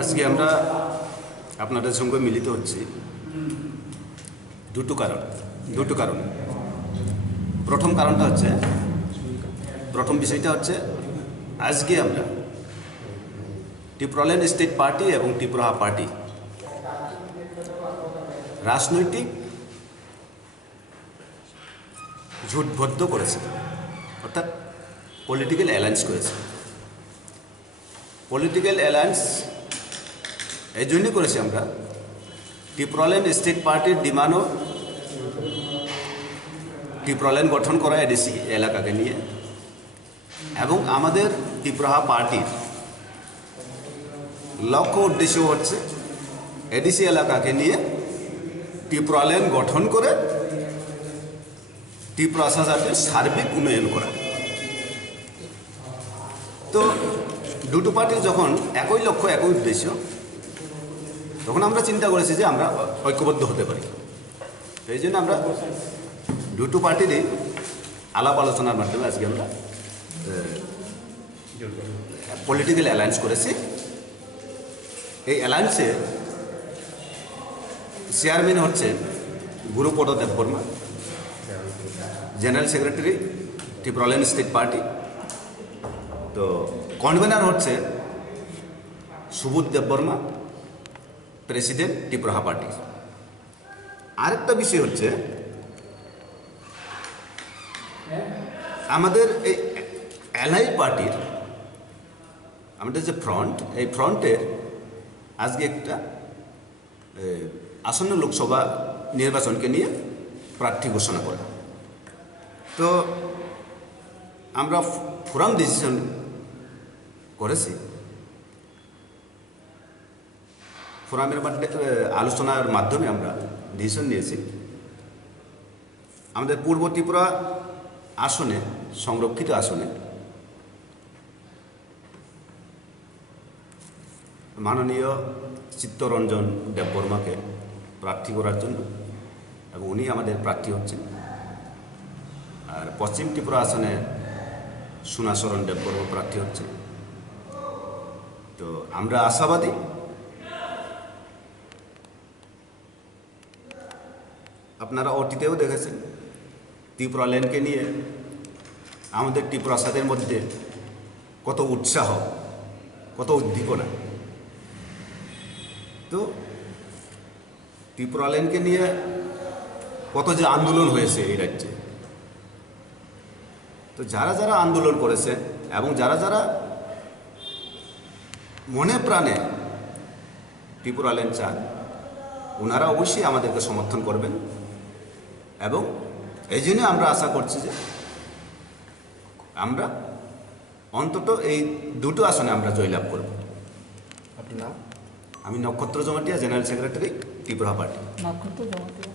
আজকে আমরা আপনাদের সঙ্গে মিলিত হচ্ছি দুটো কারণ। প্রথম কারণটা হচ্ছে, প্রথম বিষয়টা হচ্ছে আজকে আমরা ত্রিপুরাল্যান্ড স্টেট পার্টি এবং ত্রিপুরা পার্টি রাজনৈতিক জোটবদ্ধ করেছে, অর্থাৎ পলিটিক্যাল অ্যালায়েন্স করেছে। পলিটিক্যাল অ্যালায়েন্স এই জন্যই করেছি আমরা, ত্রিপুরাল্যান্ড স্টেট পার্টির ডিমান্ডও ত্রিপুরাল্যান্ড গঠন করা এডিসি এলাকাকে নিয়ে, এবং আমাদের ত্রিপুরা পার্টির লক্ষ্য উদ্দেশ্য হচ্ছে এডিসি এলাকাকে নিয়ে ত্রিপুরাল্যান্ড গঠন করে ত্রিপুরা জাতির সার্বিক উন্নয়ন করা। তো দুটো পার্টির যখন একই লক্ষ্য একই উদ্দেশ্য, তখন আমরা চিন্তা করেছি যে আমরা ঐক্যবদ্ধ হতে পারি। এই জন্য আমরা দুটো পার্টিরই আলাপ আলোচনার মাধ্যমে আজকে আমরা পলিটিক্যাল অ্যালায়েন্স করেছি। এই অ্যালায়েন্সে চেয়ারম্যান হচ্ছে Gurupada Debbarma, general secretary Tripuraland state party. তো কনভেনার হচ্ছে সুবোধ দেববর্মা, প্রেসিডেন্ট ত্রিপুরা পার্টি। আরেকটা বিষয় হচ্ছে, আমাদের এই এলআই পার্টির আমাদের যে ফ্রন্ট, এই ফ্রন্টের আজকে একটা আসন্ন লোকসভা নির্বাচনকে নিয়ে প্রার্থী ঘোষণা করা। তো আমরা ফোরাম ডিসিশন করেছি, ফোরামের আলোচনার মাধ্যমে আমরা ডিসিশন নিয়েছি আমাদের পূর্ব ত্রিপুরা আসনে, সংরক্ষিত আসনে মাননীয় চিত্তরঞ্জন দেববর্মাকে প্রার্থী করার জন্য, এবং উনি আমাদের প্রার্থী হচ্ছেন। আর পশ্চিম ত্রিপুরা আসনে সুনাচরণ দেববর্মা প্রার্থী হচ্ছে। তো আমরা আশাবাদী আপনারা অতীতেও দেখেছেন ত্রিপুরাল্যান্ডকে নিয়ে আমাদের ত্রিপুরাসাদের মধ্যে কত উৎসাহ, কত উদ্দীপনা। তো ত্রিপুরাল্যান্ডকে নিয়ে কত যে আন্দোলন হয়েছে এই রাজ্যে। তো যারা যারা আন্দোলন করেছে এবং যারা যারা মনে প্রাণে ত্রিপুরাল্যান্ড চান, ওনারা অবশ্যই আমাদেরকে সমর্থন করবেন। এবং এই জন্য আমরা আশা করছি যে আমরা অন্তত এই দুটো আসনে আমরা জয়লাভ করব। আপনার নাম? আমি নক্ষত্র জমাটিয়া, জেনারেল সেক্রেটারি ত্রিপুরা পার্টি। নক্ষত্র জমাটিয়া।